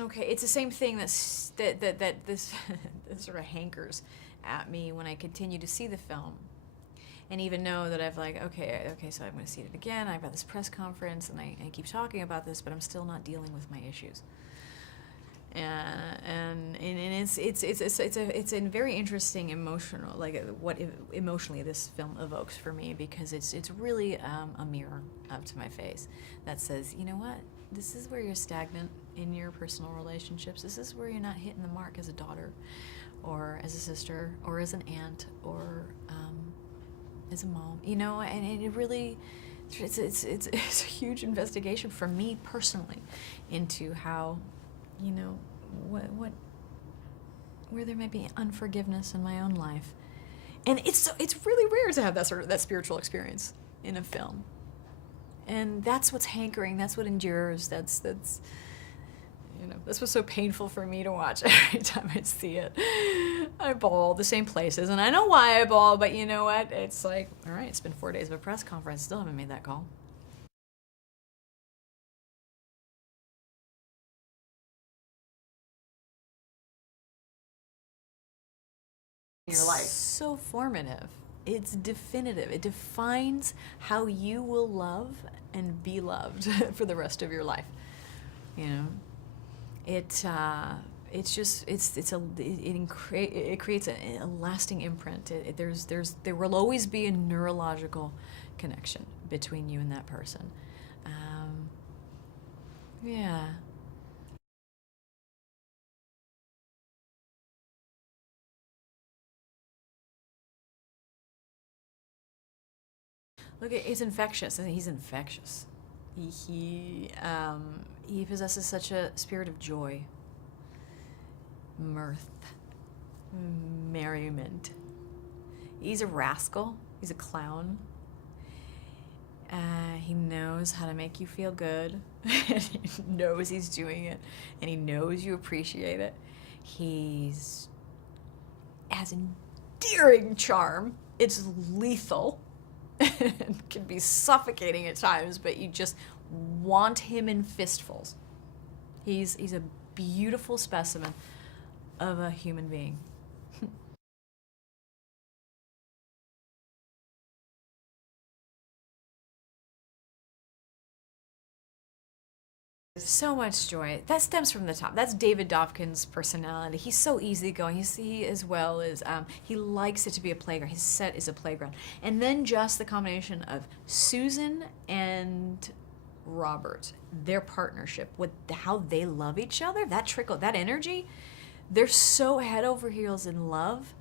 Okay, it's the same thing that that that this that sort of hankers at me when I continue to see the film, and even know that I've like okay okay so I'm going to see it again. I've got this press conference and I, I keep talking about this, but I'm still not dealing with my issues. And and, and it's, it's it's it's it's a it's a very interesting emotional like uh, what emotionally this film evokes for me because it's it's really um, a mirror up to my face that says you know what this is where you're stagnant in your personal relationships. This is where you're not hitting the mark as a daughter, or as a sister, or as an aunt, or um, as a mom. You know, and it really. It's, it's, it's, it's a huge investigation for me personally into how, you know, what, what, where there might be unforgiveness in my own life. And it's, so- it's really rare to have that sort of, that spiritual experience in a film and that's what's hankering that's what endures that's that's this was so painful for me to watch every time i see it. I bawl the same places and i know why i bawl but you know what? It's like all right it's been four days of a press conference. Still haven't made that call. Your life. so formative. It's definitive. It defines how you will love and be loved for the rest of your life. You know it uh, it's just it's it's a it, it, incre- it creates a, a lasting imprint it, it- there's there's there will always be a neurological connection between you and that person um, yeah Look, it's infectious. and He's infectious. He um, he possesses such a spirit of joy, mirth, merriment. He's a rascal. He's a clown. Uh, he knows how to make you feel good. he knows he's doing it, and he knows you appreciate it. He's has endearing charm. It's lethal. And can be suffocating at times, but you just want him in fistfuls. He's he's a beautiful specimen of a human being. So much joy. That stems from the top. That's david dovkin's personality. He's so easygoing. He's, he as well as um, he likes it to be a playground. His set is a playground. And then just the combination of susan and robert their partnership with how they love each other that trickle that energy they're so head over heels in love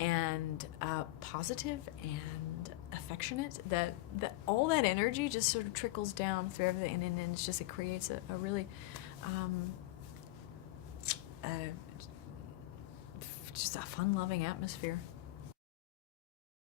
and uh, positive and affectionate that, that all that energy just sort of trickles down through everything and, and, it's just it creates a, a really um, uh, just a fun loving atmosphere